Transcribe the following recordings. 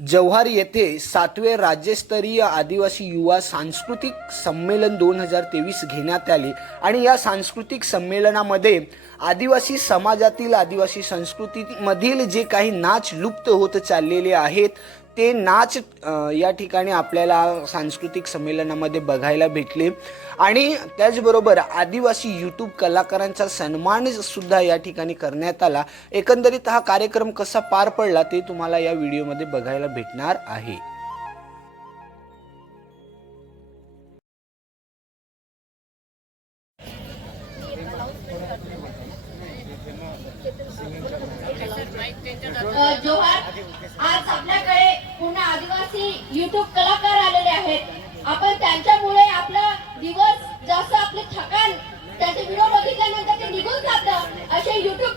जव्हार येथे सातवे राज्यस्तरीय आदिवासी युवा सांस्कृतिक संमेलन दोन हजार तेवीस घेण्यात आले आणि या सांस्कृतिक संमेलनामध्ये आदिवासी समाजातील आदिवासी संस्कृतीमधील जे काही नाच लुप्त होत चाललेले आहेत ते नाच या ठिकाणी आपल्याला सांस्कृतिक संमेलनामध्ये बघायला भेटले. आणि त्याचबरोबर आदिवासी यूट्यूब कलाकारांचा सन्मान सुद्धा या ठिकाणी करण्यात आला. एकंदरीत हा कार्यक्रम कसा पार पडला ते तुम्हाला या व्हिडिओमध्ये बघायला भेटणार आहे. युट्यूब कलाकार आलेले आहेत. आपण त्यांच्यामुळे आपला दिवस जसं आपले थकान त्याचे व्हिडिओ बघितल्यानंतर ते निघून जातं. असे युट्यूब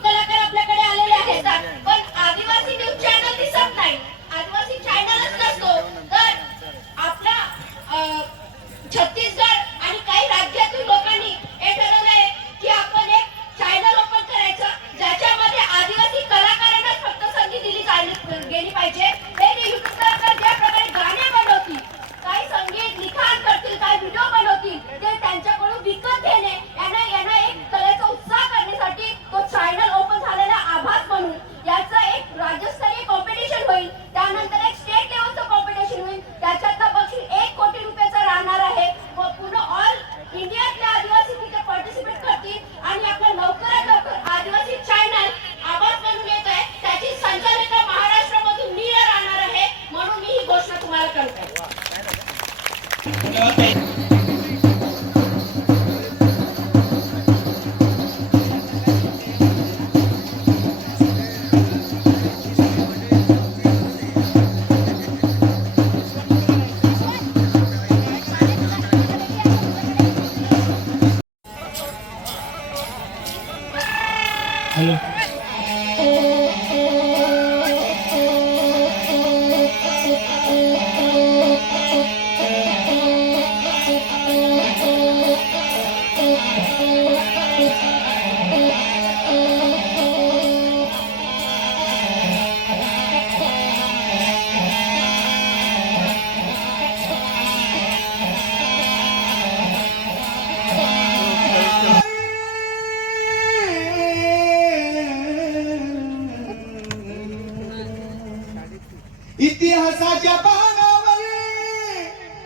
इतिहासाच्या पानावर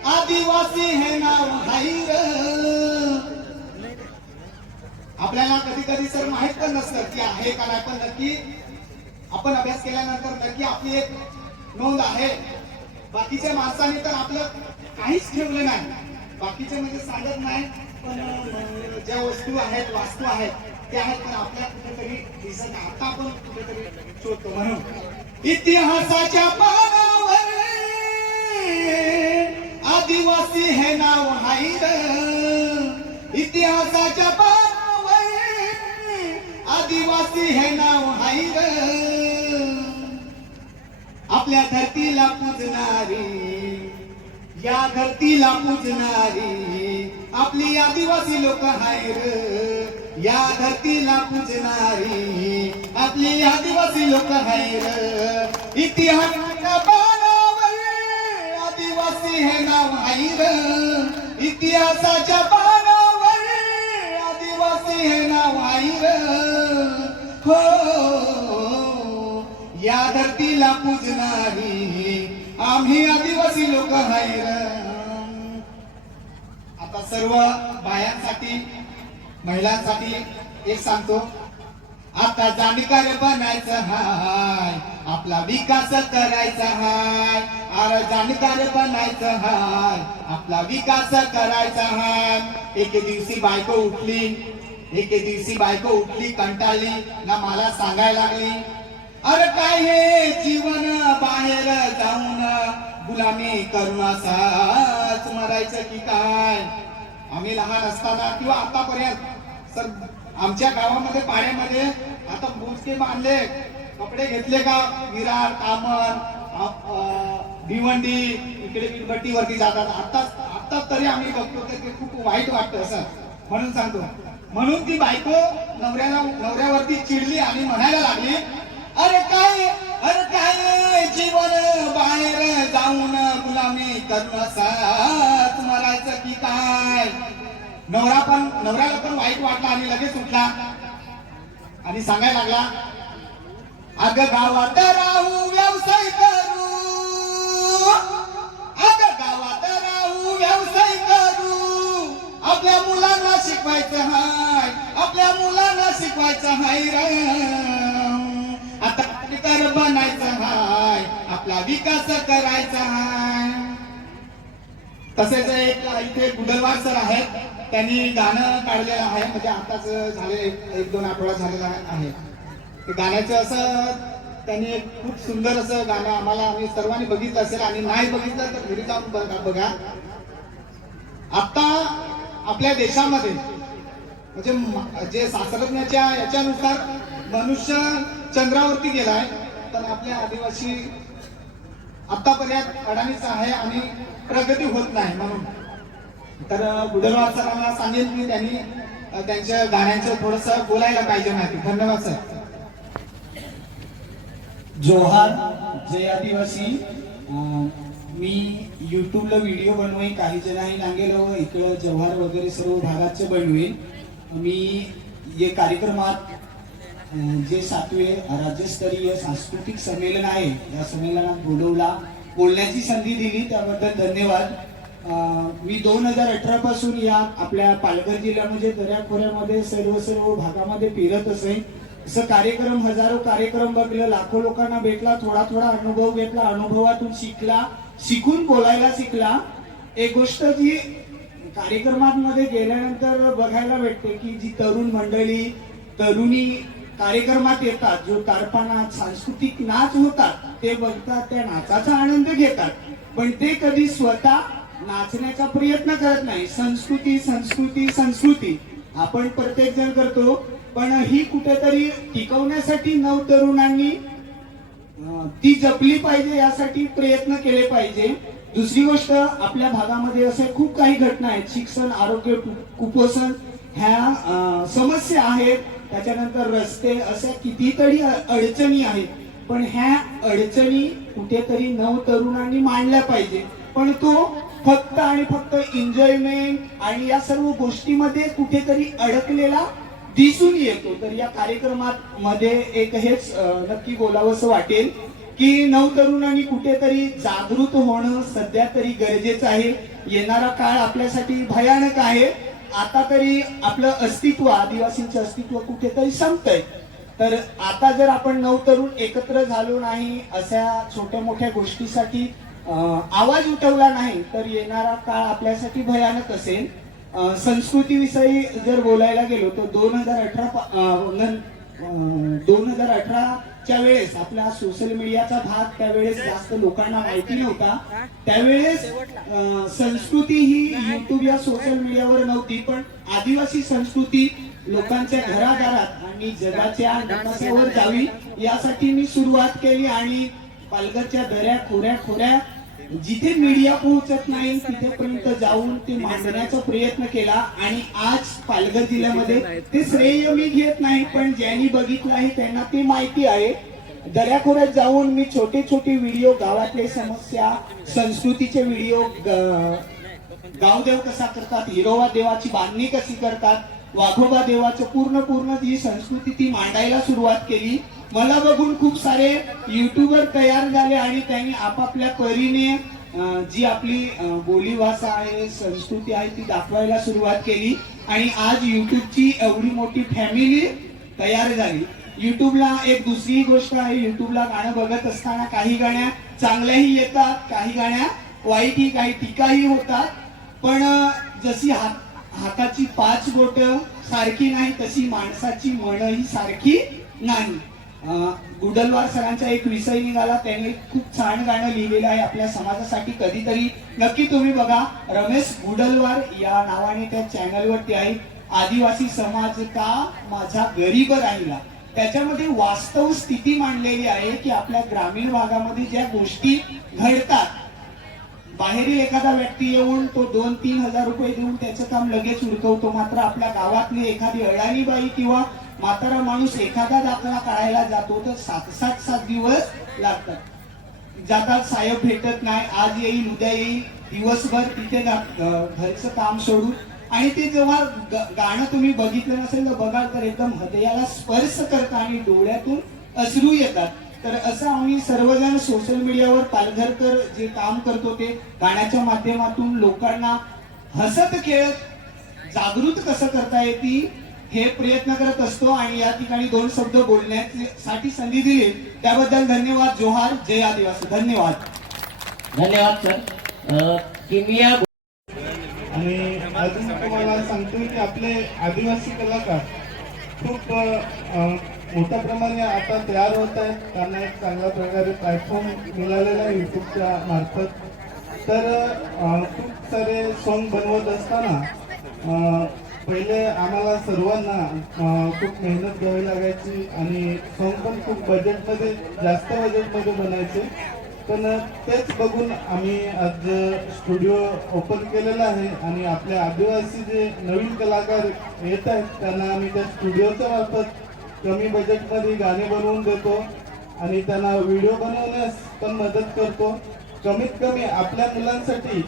आदिवासी हे नाव हाईर. आपल्याला कधी कधी सर माहीत पण नसतं की आहे का नाही पण नक्की आपण अभ्यास केल्यानंतर नक्की आपली एक नोंद आहे. बाकीच्या माणसाने तर आपलं काहीच ठेवलं नाही. बाकीचे म्हणजे सांगत नाही पण ज्या वस्तू आहेत वास्तू आहेत त्या आहेत पण आपल्या कुठेतरी दिसत आता आपण कुठेतरी शोधतो म्हणून. इतिहासाच्या पानावर. आदिवासी हे नाव हाईर इतिहासाच्या पानावर. आदिवासी हे नाव हाईर आपल्या धरतीला पूजणारी या धरतीला पूजणारी आपली आदिवासी लोक हायर या धरतीला पूजणारी आपली आदिवासी लोक हायर इतिहासाच्या पानावर आदिवासी हे नाव हायर इतिहासाच्या पानावर आदिवासी हे नाव हायर हो या धरतीला पूजणारी आम्ही आदिवासी लोक हायर आता सर्व बायांसाठी महिलांसाठी एक सांगतो. आता जाणकार बनायचं हाय. आपला विकास करायचा हाय. अरे जाणकार बनायचं हाय. आपला विकास करायचा हाय. एके दिवशी बायको उठली. एके दिवशी बायको उठली कंटाळली. ना मला सांगायला लागली अरे काय हे? जीवन बाहेर जाऊन गुलामी करून असाच मरायचं की काय? आम्ही लहान असताना किंवा आतापर्यंत सर आमच्या गावामध्ये पाण्यामध्ये आता मोजके बांधले. कपडे घेतले का? विरार कामन भिवंडी इकडे वीटभट्टीवरती जातात. आता आता तरी आम्ही बघतो तर ते खूप वाईट वाटतं सर म्हणून सांगतो. म्हणून ती बायको नवऱ्याला नवऱ्यावरती चिडली आणि म्हणायला लागली अरे काय? अरे काय? जीवन बाहेर जाऊन गुलामी करून असाच मरायचं की काय? नवरा पण नवऱ्याला पण वाईट वाटला आणि लगेच उठला. आणि सांगायला लागला अग गावात राहू व्यवसाय करू. अग गावात राहू व्यवसाय करू. आपल्या मुलांना शिकवायचं हाय आपल्या मुलांना शिकवायचं हाय रे. आता बनायचं हाय आपला विकास करायचा हाय. तसेच एक इथे गुडलवार सर आहेत. त्यांनी गाणं काढलेलं आहे. म्हणजे आताच झाले एक दोन आठवडा झालेला आहे. गाण्याचं असं त्यांनी एक खूप सुंदर असं गाणं आम्हाला आम्ही सर्वांनी बघितलं असेल आणि नाही बघितलं तर घरी जाऊन बघा बघा. आता आपल्या देशामध्ये म्हणजे जे शास्त्रज्ञाच्या याच्यानुसार मनुष्य चंद्रावरती गेलाय तर आपल्या आदिवासी आतापर्यंत अडाणीच आहे आणि प्रगती होत नाही म्हणून. तर बुधवार सरांना सांगेल की त्यांनी त्यांच्या गाण्यांचं थोडस बोलायला पाहिजे माहिती. धन्यवाद सर. जोहार जय आदिवासी. मी युट्यूबला व्हिडिओ बनवेन काही जणांनी नांगेल हो, इकडं जव्हार वगैरे सर्व भागाचे बनवेन मी ये कार्यक्रमात जे सातवे राज्यस्तरीय सांस्कृतिक संमेलन आहे या संमेलनात बोलवला बोलण्याची संधी दिली त्याबद्दल धन्यवाद. मी दोन हजार अठरा पासून या आपल्या पालघर जिल्ह्यामध्ये दऱ्याखोऱ्यामध्ये सर्व सर्व भागामध्ये फिरत असे. असं कार्यक्रम हजारो कार्यक्रम बघलं लाखो लोकांना भेटला थोडा थोडा अनुभव घेतला अनुभवातून शिकला शिकून बोलायला शिकला. एक गोष्ट जी कार्यक्रमांमध्ये गेल्यानंतर बघायला भेटते की जी तरुण मंडळी तरुणी कार्यक्रमात येतात जो तारपा सांस्कृतिक नाच होतात ते बघतात त्या नाचाचा आनंद घेतात. पण ते कधी स्वतः नाचण्याचा प्रयत्न करत नाही. संस्कृती संस्कृती संस्कृती. आपण प्रत्येक जण करतो पण ही कुठेतरी टिकवण्यासाठी नव तरुणांनी ती जपली पाहिजे यासाठी प्रयत्न केले पाहिजे. दुसरी गोष्ट आपल्या भागामध्ये असे खूप काही घटना आहेत. शिक्षण आरोग्य कु- कुपोषण ह्या समस्या आहेत. त्याच्यानंतर रस्ते अशा कितीतरी अडचणी आहेत. पण ह्या अडचणी कुठेतरी नव तरुणांनी मांडल्या पाहिजे. पण तो फक्त आणि फक्त एन्जॉयमेंट आणि या सर्व गोष्टीमध्ये कुठेतरी अडकलेला दिसून येतो. तर या कार्यक्रमात मध्ये एक हेच नक्की बोलावंसं वाटेल की नव तरुणांनी कुठेतरी जागृत होणं सध्या तरी गरजेचं आहे. येणारा काळ आपल्यासाठी भयानक आहे. आता तरी आपलं अस्तित्व आदिवासींचं अस्तित्व कुठेतरी संपतंय. तर आता जर आपण नऊ तरुण एकत्र झालो नाही अशा छोट्या मोठ्या गोष्टीसाठी आवाज उठवला नाही तर येणारा काळ आपल्यासाठी भयानक असेल. संस्कृतीविषयी जर बोलायला गेलो तर दोन हजार अठरा दोन हजार अठरा अठराच्या वेळेस आपला सोशल मीडियाचा भाग त्यावेळेस जास्त लोकांना माहिती नव्हता. त्यावेळेस संस्कृती ही युट्यूब या सोशल मीडियावर नव्हती पण आदिवासी संस्कृती लोकांच्या घरादारात आणि जगाच्या नकाशावर जावी यासाठी मी सुरुवात केली आणि पालघरच्या दऱ्या खोऱ्या खोऱ्या जिथे मीडिया पोहोचत नाही तिथेपर्यंत जाऊन ते मांडण्याचा प्रयत्न केला आणि आज पालघर जिल्ह्यामध्ये ते श्रेय मी घेत नाही पण ज्यांनी बघितलं आहे त्यांना ते माहिती आहे. दर्याखोऱ्यात जाऊन मी छोटे छोटे व्हिडिओ गावातले समस्या संस्कृतीचे व्हिडिओ गावदेव कसा करतात हिरोवा देवाची बांधणी कशी करतात वाघोबा देवाचं पूर्ण पूर्ण जी संस्कृती ती मांडायला सुरुवात केली. मला बघून खूप सारे युट्यूबर तयार झाले आणि त्यांनी आपापल्या परीने जी आपली बोलीभाषा आहे संस्कृती आहे ती दाखवायला सुरुवात केली. आणि आज युट्यूबची एवढी मोठी फॅमिली तयार झाली. युट्यूबला एक दुसरी गोष्ट आहे युट्यूबला गाणं बघत असताना काही गाण्या चांगल्याही येतात काही गाण्या वाईटही काही टीकाही होतात. पण जशी हात हाताची पाच बोट सारखी नाही तशी माणसाची मनही सारखी नाही. गुडलवार सरांचा एक विषय निघाला. त्यांनी खूप छान गाणं लिहिलेलं आहे आपल्या समाजासाठी. कधीतरी नक्की तुम्ही बघा रमेश गुडलवार या नावाने त्या चॅनलवरती आहे. आदिवासी समाज का माझा गरीब राहिला? त्याच्यामध्ये वास्तव स्थिती मांडलेली आहे की आपल्या ग्रामीण भागामध्ये ज्या गोष्टी घडतात बाहेरील एखादा व्यक्ती येऊन तो दोन तीन हजार रुपये देऊन त्याचं काम लगेच उरकवतो. मात्र आपल्या गावातली एखादी अडाणी बाई किंवा म्हातारा माणूस एखादा दाखला काढायला जातो तर सात सात सात दिवस लागतात. जातात साहेब भेटत नाही. आज येईल उद्या येईल. दिवसभर तिथे घरचं काम सोडून. आणि ते जेव्हा गाणं तुम्ही बघितलं नसेल तर बघाल तर एकदम हृदयाला स्पर्श करतं आणि डोळ्यातून अश्रू येतात. तर असं आम्ही सर्वजण सोशल मीडियावर पालघरकर जे काम करतो ते गाण्याच्या माध्यमातून लोकांना हसत खेळत जागृत कसं करता येतील? हे प्रयत्न करत असतो आणि या ठिकाणी दोन शब्द बोलण्यासाठी संधी दिली. त्याबद्दल धन्यवाद जोहार जय आदिवासी. धन्यवाद. धन्यवाद सर. किमिया आणि अजून तुम्हाला सांगतो की आपले आदिवासी कलाकार खूप मोठ्या प्रमाणे आता तयार होत आहेत. त्यांना एक चांगल्या प्रकारे प्लॅटफॉर्म मिळालेला आहे युट्यूबच्या मार्फत. तर खूप सारे सॉन्ग बनवत असताना पहिले आम्हाला सर्वांना खूप मेहनत घ्यावी लागायची आणि सॉन्ग पण खूप बजेटमध्ये जास्त बजेटमध्ये बनायचे. पण तेच बघून आम्ही आज स्टुडिओ ओपन केलेला आहे आणि आपले आदिवासी जे नवीन कलाकार येत आहेत त्यांना आम्ही त्या स्टुडिओच्या मार्फत कमी बजेटमध्ये गाणे बनवून देतो आणि त्यांना व्हिडिओ बनवण्यास पण मदत करतो. कमीत कमी आपल्या मुलांसाठी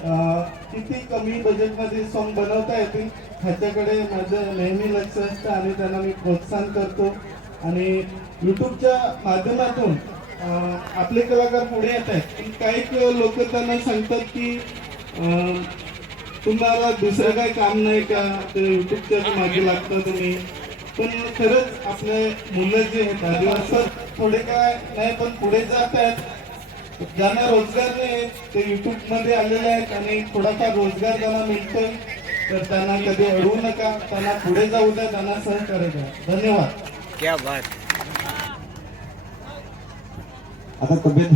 किती कमी बजेटमध्ये सॉन्ग बनवता येतील ह्याच्याकडे माझं नेहमी लक्ष असतं आणि त्यांना मी प्रोत्साहन करतो. आणि युट्यूबच्या माध्यमातून आपले कलाकार पुढे येत आहेत. काही लोक त्यांना सांगतात की तुम्हाला दुसरं काही काम नाही का? ते युट्यूबच्या मागे लागतं तुम्ही. पण खरंच आपले मुलं जे आहेत आदिवासात थोडे काय नाही पण पुढे जात आहेत. ज्यांना रोजगार नाही ते युट्यूबमध्ये आलेले आहेत आणि थोडाफार रोजगार त्यांना मिळतोय तर त्यांना कधी अडवू नका. त्यांना पुढे जाऊ द्या त्यांना सहकार्य करा धन्यवाद. क्या बात. आता तब्येत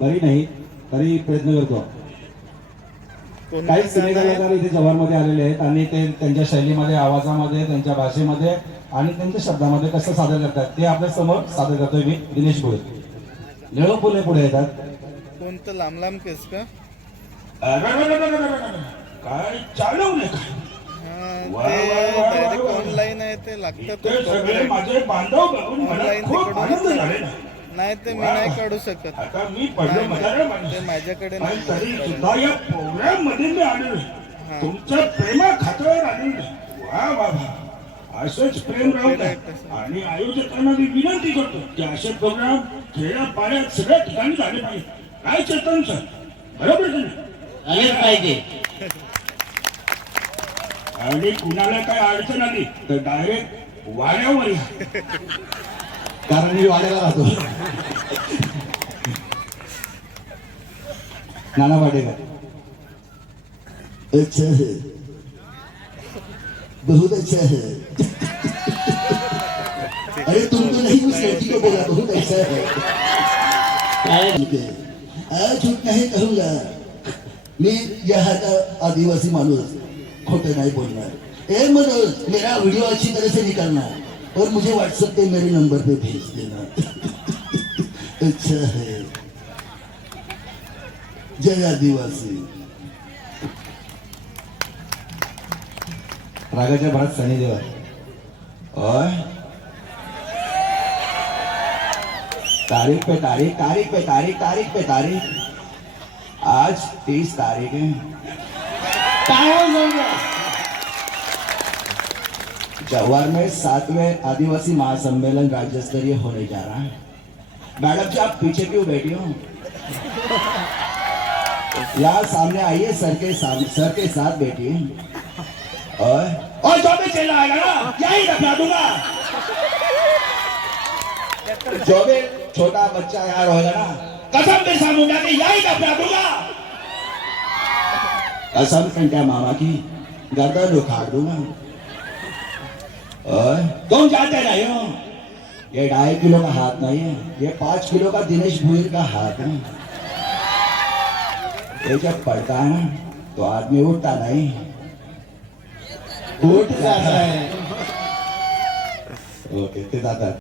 बरी नाही तरी प्रयत्न करतो. काही सिने कलाकार इथे जव्हारमध्ये आलेले आहेत आणि ते त्यांच्या शैलीमध्ये आवाजामध्ये त्यांच्या भाषेमध्ये आणि त्यांच्या शब्दामध्ये कसं सादर करतात ते आपल्यासमोर सादर करतोय मी दिनेश भोळे निळो फुले पुढे येतात. कोणतं लांब लांब केस का? काय चालवले काय? वा, वा, वा, वा, वा. ऑनलाईन आहे ते लागतं ते सगळे माझे बांधव बघून मला Online खूप तिकडून. आनंद झालेला नाही ते मी वा. नाही काढू शकत. आता मी पडलो ते माझ्याकडे पण नाही. तरी सुद्धा या प्रोग्राममध्ये मी आलेलो आहे. तुमच्या प्रेमा खात्यावर आलेलो आहे. वा वा वा. असंच प्रेम राहू द्या. आणि आयोजकांना मी विनंती करतो की असे प्रोग्राम खेड्या पाड्यात सगळ्या ठिकाणी झाले पाहिजे. काय चेतन सर? बरोबर की नाही? पाहिजे. आणि कुणाला काय अडचण आली तर डायरेक्ट वाड्यावर या. कारण मी वाड्याला राहतो. नाना वाडेकर अच्छा है. बहुत अच्छा है. अरे तुम तो नहीं उस लड़की को बोला बहुत अच्छा है आज झूठ कहूंगा मी यहाँ आदिवासी माणूस. खोटे नाही बोलणार. ए मनोज मेरा व्हिडिओ अच्छी तरह से निकालना और मुझे व्हाट्सएप पे मेरे नंबर पे भेज देना. अच्छा है। जय आदिवासी. रागाच्या भरात सनी देवा तारीख पे, तारीख तारीख पे, तारीख तारीख पे, तारीख। आज तीस तारीख है। जवाहर में सातवें आदिवासी महासम्मेलन राज्य स्तरीय होने जा रहा है। मैडम जी, आप पीछे क्यों बैठी हो? यहाँ सामने आइए, सर के सामने सर के साथ बैठिए। और और जो भी चला आएगा ना, यही रखा दूँगा। जो भी छोटा बच्चा यार होगा ना कसम के साथ मुंडा के यही रखा दूँगा। कसम कंटा मामा की गर्दन उखाड़ दूँगा। और तुम जानते नहीं हो। ये ढाई किलो का हाथ नहीं है ये पाँच किलो का दिनेश भूर का हाथ है। ये जब पड़ता है ना तो आदमी उठता नहीं। उठ जाता है। ओके जातात